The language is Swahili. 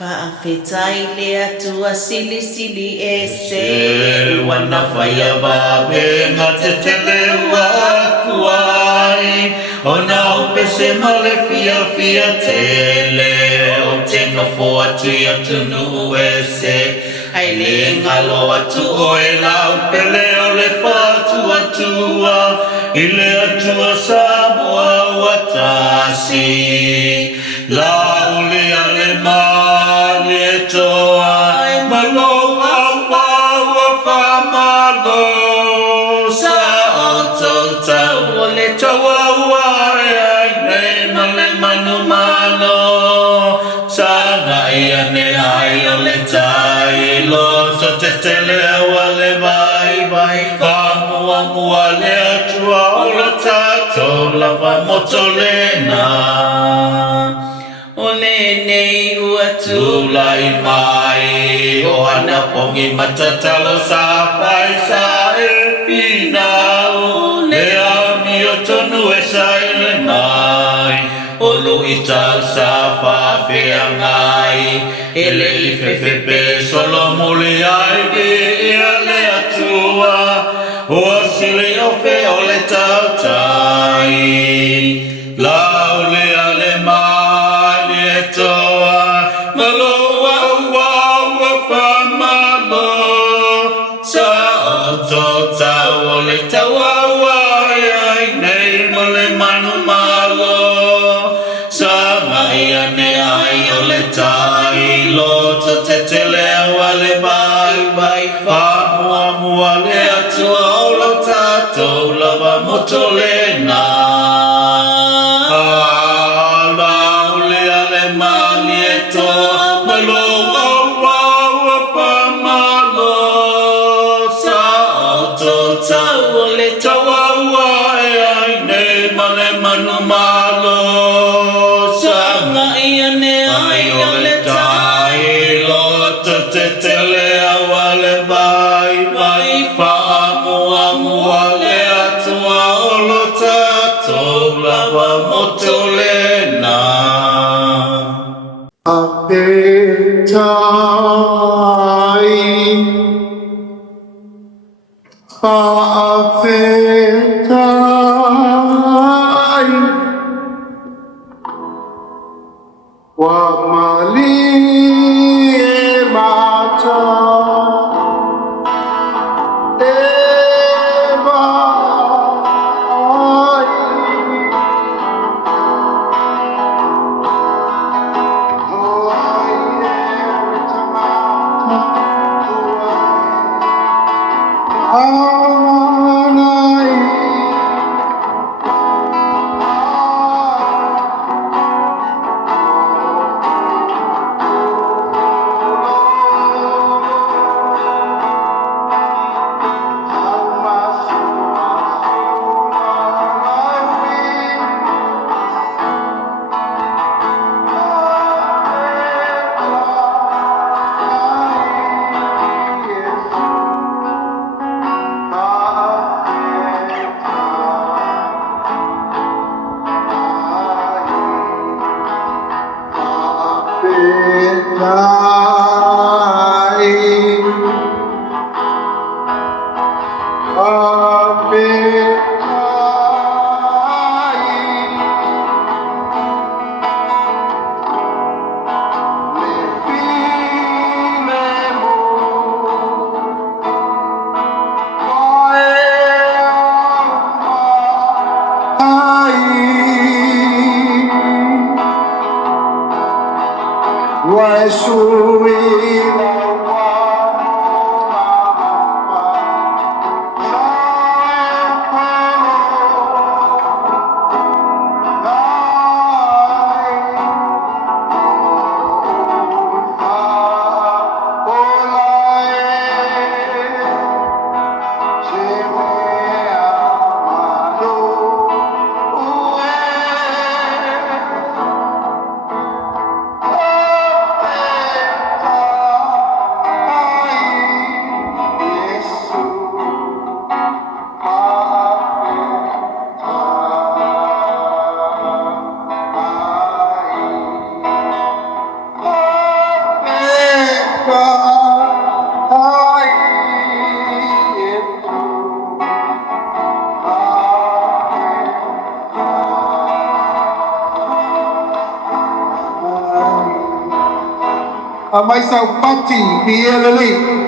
Whaawhetai lea tua sili sili e Se wana whaia babe ngā te tele ua kuai Ona upe se male fia fia tele O te nofo atu i atu nu e se Ai le ngalo atu o e la upe leo le whatu atua I le atua Samoa watasi La ule ale mali e toa Malo au au a whamalo Sa o tau tau o le taua uare ai nei male manu malo Sa ngai ane ai o le tai lo Sa te tele awa le vai vai Whamua mua le atua o lo tatou lava moto lena Ole nei ua Tulai mai o ana pongi matatalo sa pai sa e pinau Le ami o tonu e sa ele mai O lui tau sa whawhea ngai Ele I whewhepe solo muli ai ki ia le atua O asili o whe o le tau tai Lau le ale mai le toa Malo au au a whamalo Sa o tō tau o le tau au ai ai nei mo le manu malo Sa ngai ane ai o le tai lo to te tele awa le bai bai Whamua mua le atua o lo tatou lava moto le nā Manu malo sa ngai ane ai o le tai lo te tele awale bai bai fa mua mua le atua o lo tatou lava moto lena Wa mali e mata e vai o ai e tamata amanai Myself, Patti, the elderly.